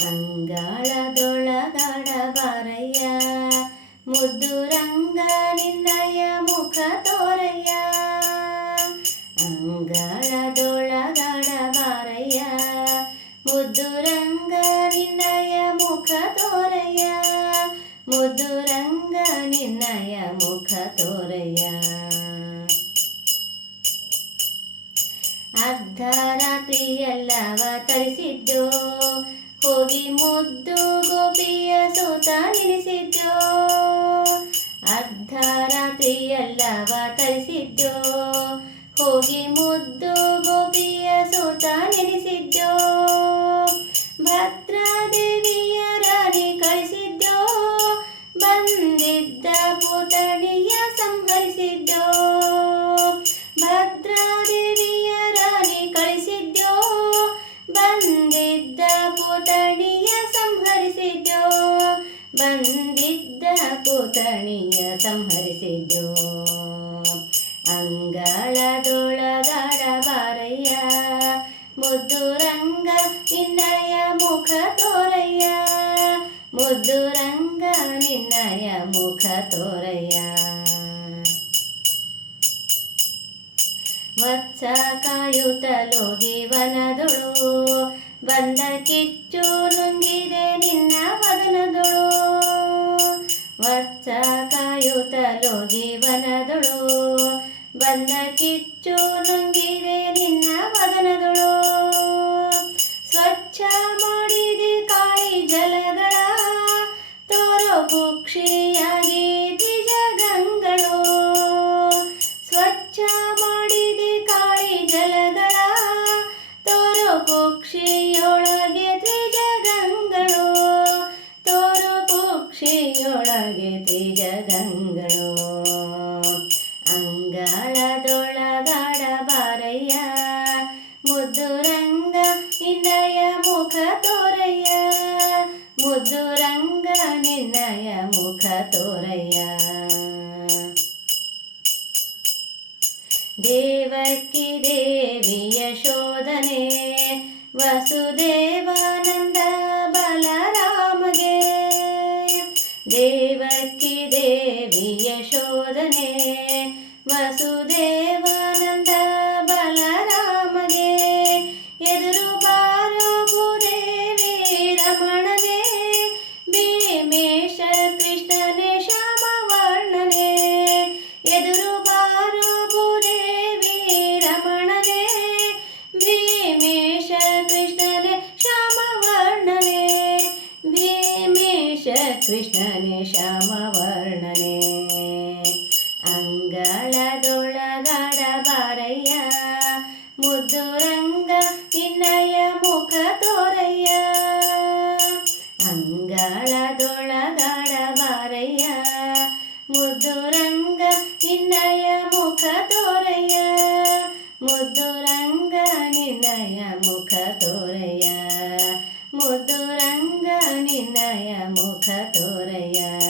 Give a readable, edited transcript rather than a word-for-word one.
ಅಂಗಳದೊಳಗಡ ಬಾರಯ್ಯ ಮುದ್ದು ರಂಗ ನಿನ್ನಯ ಮುಖ ತೋರಯ್ಯ. ಅಂಗಳದೊಳಗಡ ಬಾರಯ್ಯ ಮುದ್ದು ರಂಗ ನಿನ್ನಯ ಮುಖ ತೋರಯ್ಯ. ಮುದ್ದು ರಂಗ ನಿನ್ನಯ ಮುಖ ತೋರಯ್ಯ. ಅರ್ಧ ರಾತ್ರಿಯೆಲ್ಲವ ತರಿಸಿದ್ದೋ ಹೋಗಿ ಮುದ್ದು ಗೋಪಿಯ ಸೂತ ನೆನೆಸಿದ್ದೋ. ಅರ್ಧ ರಾತ್ರಿಯೆಲ್ಲವ ತರಿಸಿದ್ದೋ ಹೋಗಿ ಮುದ್ದು ಗೋಪಿಯ ಸೂತ ನೆನೆಸಿದ್ದೋ. ಭದ್ರಾದೇವಿಯ ರಾಣಿ ಕಳಿಸಿದ್ದೋ ಬಂದಿದ್ದ ಪುತಣಿಯ ಸಂಹರಿಸಿದ್ದೋ. ಭದ್ರಾದೇವಿಯ ರಾಣಿ ಕಳಿಸಿದ್ದೋ ಬಂದಿದ್ದ ಪುತಣಿಯ ಸಂಹರಿಸಿದ್ದೋ. ಬಂದಿದ್ದ ಪುತಣಿಯ ಸಂಹರಿಸಿದ್ದೋ. ಅಂಗಳದೊಳಗಡ ಬಾರಯ್ಯ ಮುದ್ದು ರಂಗ ನಿನ್ನಯ ಮುಖ ತೋರಯ್ಯ. ಮುದ್ದು ರಂಗ ನಿನ್ನಯ ಮುಖ ತೋರಯ್ಯ. ವತ್ಸ ಕಾಯುತ್ತಲೋಗಿ ವನದೊಳು ಬಂದ ಕಿಚ್ಚು ನುಂಗಿದೆ ನಿನ್ನ ವದನದೊಳು. ವತ್ಸ ಕಾಯುತ್ತಲೋಗಿ ವನದೊಳು ಬಂದ ಕಿಚ್ಚು ನುಂಗಿದೆ ನಿನ್ನ ವದನದೊಳು. ಸ್ವಚ್ಛ ಮಾಡಿದೆ ಕಾಳಿ ಜಲಗಳ ತೋರೋ ಕುಕ್ಷಿಯಾಗಿ ದ್ವಿಜ ಗಂಗಳು. ಸ್ವಚ್ಛ ಮಾಡಿದೆ ಕಾಳಿ ಜಲಗಳ ತೋರೋ ಕುಕ್ಷಿಯೊಳಗೆ ದ್ವಿಜ ಗಂಗಳು. ತೋರೋ ಕುಕ್ಷಿಯೊಳಗೆ ದ್ವಿಜ ಗಂಗಳು. ಅಂಗಳದೊಳಗಡ ಬಾರಯ್ಯ ಮುದ್ದು ರಂಗ ನಿನ್ನಯ ಮುಖ ತೋರಯ್ಯ. ಮುದ್ದು ರಂಗ ನಿನ್ನಯ ಮುಖ ತೋರಯ್ಯ. ದೇವಕಿ ದೇವಿಯ ಶೋಧನೆ ವಸುದೇವಾನಂದ ಬಲರಾಮಗೆ. ದೇವಕಿ ದೇವಿಯ ಶೋಧನೆ ವಸುದೇವಾನಂದ ಬಲರಾಮಗೆ. ಎದುರು ಬಾರೋ ಭೂದೇವಿ ರಮಣನೆ ಭೀಮೇಶ ಕೃಷ್ಣನೇ ಶ್ಯಾಮವರ್ಣನೆ. ಎದುರು ಬಾರೋ ಭೂದೇವಿ ರಮಣನೆ ಭೀಮೇಶ ಕೃಷ್ಣನೇ ಶ್ಯಾಮವರ್ಣನೆ. ಭೀಮೇಶ ಕೃಷ್ಣನೇ ಶ್ಯಾಮವರ್ಣನೆ. ಅಂಗಳದೊಳಗಡ ಬಾರಯ್ಯ ಮುದ್ದು ರಂಗ ನಿನ್ನಯ ಮುಖ ತೋರಯ್ಯ. ಅಂಗಳದೊಳಗಡ ಬಾರಯ್ಯ ಮುದ್ದು ರಂಗ ನಿನ್ನಯ ಮುಖ ತೋರಯ್ಯ. ಮುದ್ದು ರಂಗ ನಿನ್ನಯ ಮುಖ ತೋರಯ್ಯ. ಮುದ್ದು ರಂಗ ನಿನ್ನಯ ಮುಖ ತೋರಯ್ಯ.